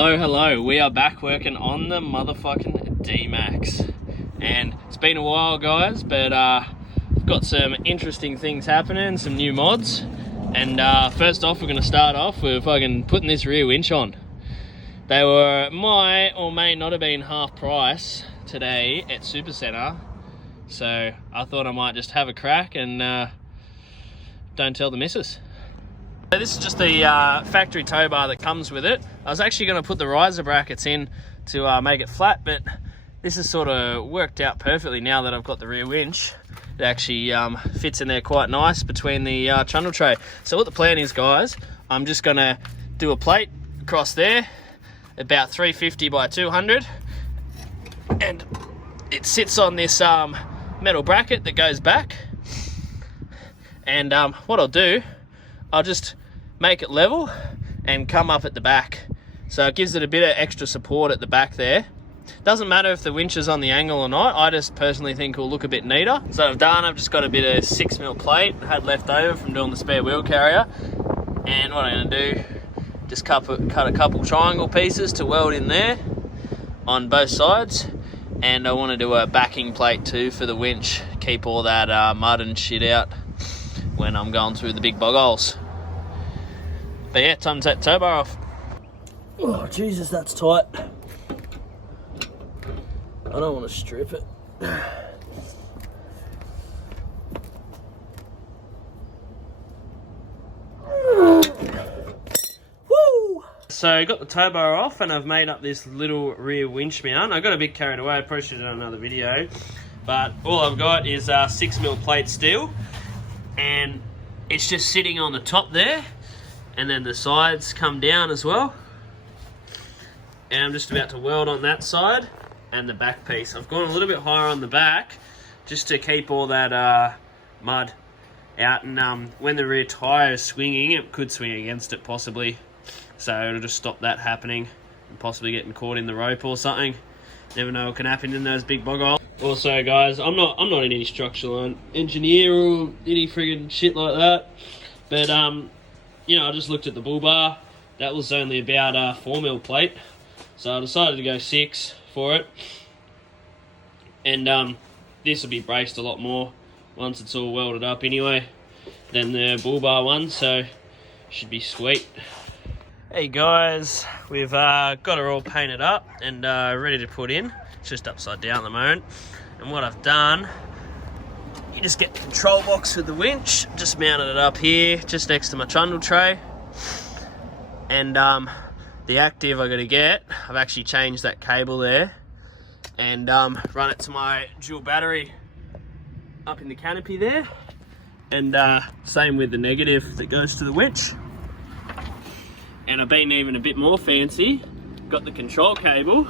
Hello, we are back working on the motherfucking Dmax. And it's been a while, guys, but we've got some interesting things happening, some new mods. And first off, we're going to start off with fucking putting this rear winch on. They might or may not have been half price today at Supercenter. So I thought I might just have a crack and don't tell the missus. So this is just the factory tow bar that comes with it. I was actually going to put the riser brackets in to make it flat, but this has sort of worked out perfectly now that I've got the rear winch. It actually fits in there quite nice between the trundle tray. So what the plan is, guys, I'm just going to do a plate across there, about 350 by 200, and it sits on this metal bracket that goes back. And what I'll do, I'll just make it level and come up at the back. So it gives it a bit of extra support at the back there. Doesn't matter if the winch is on the angle or not, I just personally think it will look a bit neater. So I've just got a bit of 6mm plate I had left over from doing the spare wheel carrier. And what I'm gonna do, just cut a couple triangle pieces to weld in there on both sides. And I wanna do a backing plate too for the winch, keep all that mud and shit out when I'm going through the big bog holes. But yeah, time to take the tow bar off. Oh Jesus, that's tight. I don't want to strip it. Woo! So I got the tow bar off and I've made up this little rear winch mount. I got a bit carried away, I probably should have done another video. But all I've got is 6mm plate steel. And it's just sitting on the top there, and then the sides come down as well. And I'm just about to weld on that side and the back piece. I've gone a little bit higher on the back just to keep all that mud out, and when the rear tyre is swinging, it could swing against it possibly. So it'll just stop that happening and possibly getting caught in the rope or something. Never know what can happen in those big bog holes. Also, guys, I'm not any structural engineer or any friggin' shit like that. But you know, I just looked at the bull bar. That was only about 4mm plate, so I decided to go 6 for it. And this will be braced a lot more once it's all welded up anyway than the bull bar one, so should be sweet. Hey guys, we've got her all painted up and ready to put in. It's just upside down at the moment. And what I've done, you just get the control box with the winch, just mounted it up here, just next to my trundle tray. And the active I got to get, I've actually changed that cable there and run it to my dual battery up in the canopy there. And same with the negative that goes to the winch. And I've been even a bit more fancy, got the control cable,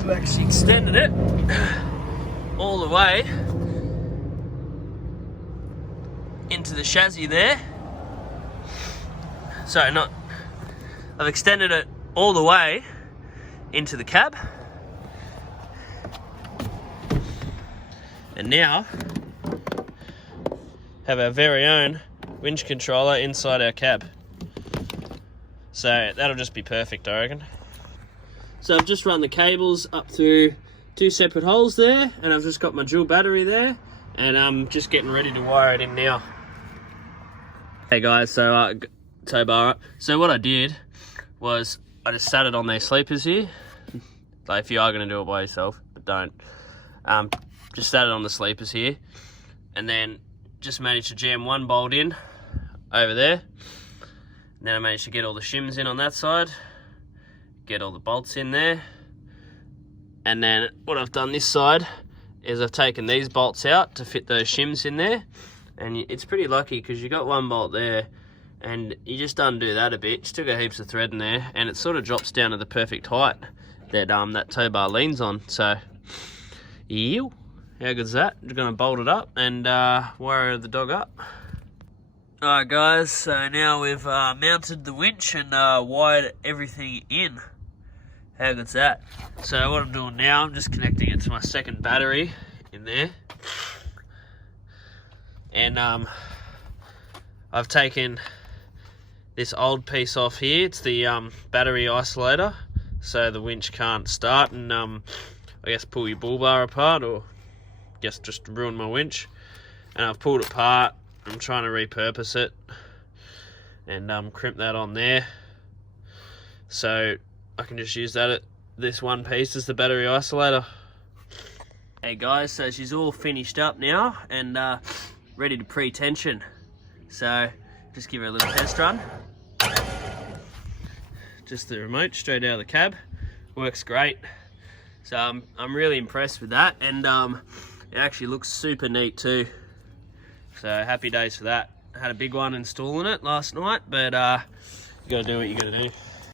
I've actually extended it all the way into the chassis there. Sorry, I've extended it all the way into the cab. And now have our very own winch controller inside our cab. So that'll just be perfect, I reckon. So I've just run the cables up through 2 separate holes there, and I've just got my dual battery there, and I'm just getting ready to wire it in now. Hey guys, so tow bar up. So what I did was I just sat it on these sleepers here. Like if you are going to do it by yourself, but don't. Just sat it on the sleepers here, and then just managed to jam one bolt in over there. And then I managed to get all the shims in on that side, get all the bolts in there. And then what I've done this side is I've taken these bolts out to fit those shims in there. And it's pretty lucky because you got one bolt there and you just undo that a bit. You still got heaps of thread in there and it sort of drops down to the perfect height that that tow bar leans on. So, how good's that? I'm going to bolt it up and wire the dog up. Alright guys, so now we've mounted the winch and wired everything in. How good's that? So what I'm doing now, I'm just connecting it to my second battery in there. And I've taken this old piece off here. It's the battery isolator. so the winch can't start and I guess pull your bull bar apart, or I guess just ruin my winch. And I've pulled it apart. I'm trying to repurpose it and crimp that on there, so I can just use that at this one piece as the battery isolator. Hey guys, so she's all finished up now and ready to pre-tension. So just give her a little test run. Just the remote straight out of the cab, works great. So I'm really impressed with that, and it actually looks super neat too. So happy days for that. I had a big one installing it last night, but you gotta do what you gotta do.